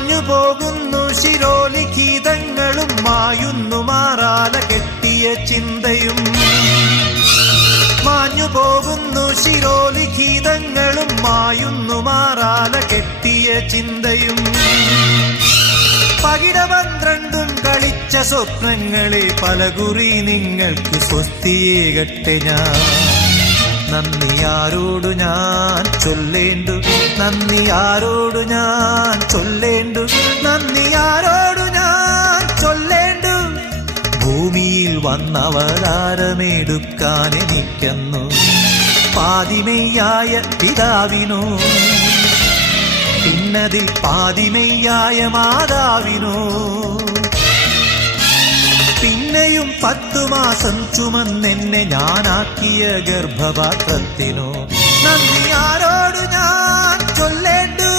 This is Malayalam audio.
മാഞ്ഞു പോകുന്നു ശിരോലിഖിതങ്ങളും മായുന്നു മാറാല കെട്ടിയ ചിന്തയും. മാഞ്ഞു പോകുന്നു ശിരോലിഖിതങ്ങളും മായുന്നു മാറാല കെട്ടിയ ചിന്തയും. പകിട 12 കളിച്ച സ്വപ്നങ്ങളെ പലകുറി നിങ്ങൾക്ക് സ്വസ്തിയേകട്ടെ ഞാൻ. നന്ദി ആരോടു ഞാൻ ചൊല്ലേണ്ടു, നന്ദി ആരോടു ഞാൻ ചൊല്ലേണ്ടു, നന്ദി ആരോടു ഞാൻ ചൊല്ലേണ്ടു. ഭൂമിയിൽ വന്നവതാരമെടുക്കാൻ എനിക്കെന്നു പാതിമെയ്യായ പിതാവിനോ, പിന്നതിൽ പാതിമെയ്യായ മാതാവിനോ, പിന്നെയും 10 മാസം ചുമന്നെന്നെ ഞാനാക്കിയ ഗർഭപാത്രത്തിനോ. നന്ദി ആരോടു ഞാൻ ചൊല്ലേ